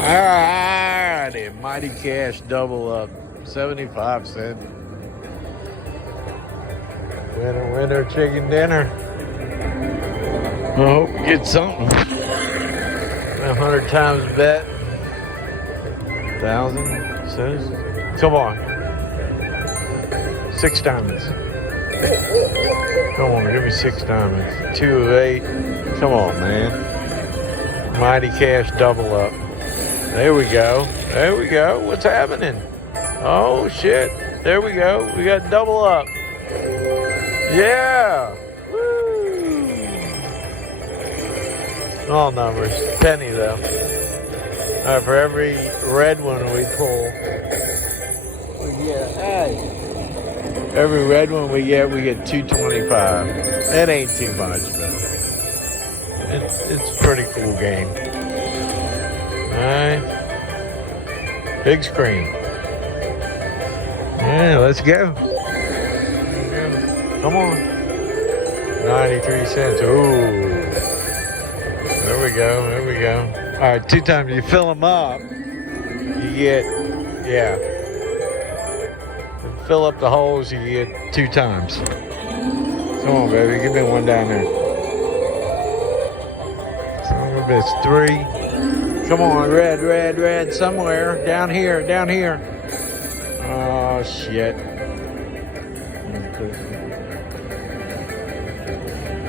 Alrighty, Mighty Cash double up, 75 cents. Winner, winner, chicken dinner. I hope you get something. 100 times bet. 1,000 says. Come on. 6 diamonds. Come on, give me 6 diamonds. 2 of 8. Come on, man. Mighty Cash double up. There we go. There we go. What's happening? Oh, shit. There we go. We got double up. Yeah. Woo. All numbers. Penny, though. All right, for every red one we pull, we get, hey. Every red one we get 225. That ain't too much, but it's a pretty cool game. Alright. Big screen. Yeah, let's go. Come on. 93 cents. Ooh. There we go. There we go. Alright, 2 times you fill them up, you get, yeah. Fill up the holes, you get 2 times. Come on, baby. Give me one down there. Some of it's 3. Come on, red, red, red, somewhere. Down here, down here. Oh, shit.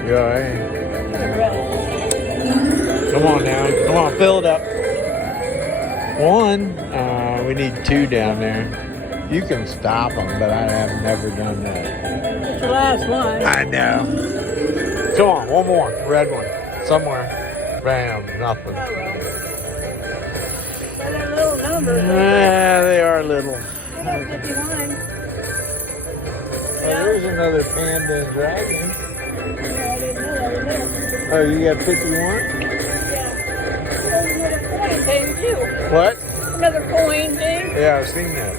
Yeah, hey. Come on now. Come on, fill it up. 1. We need 2 down there. You can stop them, but I have never done that. It's the last one. I know. Come on, one more. Red one. Somewhere. Bam, nothing. They're little numbers. Yeah, they are little. 51. Oh, there's another panda and dragon. Yeah, I didn't know that was there. Oh, you got 51? Yeah. There's another coin thing, too. What? Another coin thing. Yeah, I've seen that.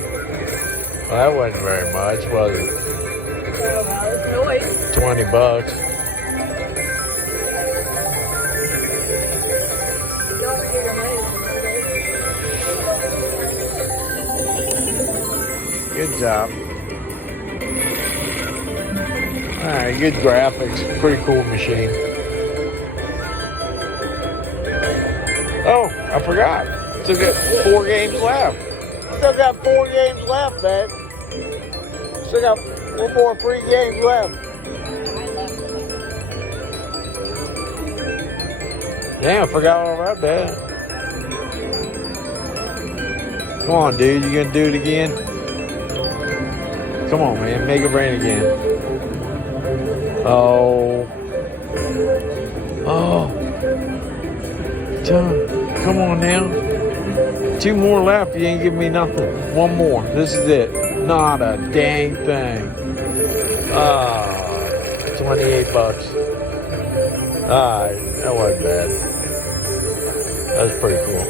Well, that wasn't very much, was it? Oh, well, it's noise. $20. Don't get your money. Good job. Alright, good graphics. Pretty cool machine. Oh, I forgot. Still got 4 games left. Still got 4 games left, man. Still got 1 more free games left. Yeah, I forgot all about that. Come on, dude. You gonna do it again? Come on, man. Make it rain again. Oh. Oh. Come on now. 2 more left. You ain't giving me nothing. 1 more. This is it. Not a dang thing. $28. That wasn't bad. That was pretty cool.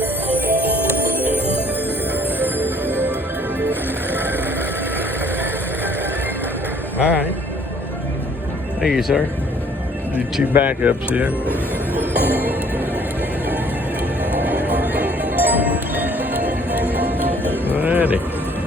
All right. Thank you, sir. Do 2 backups here. Alrighty.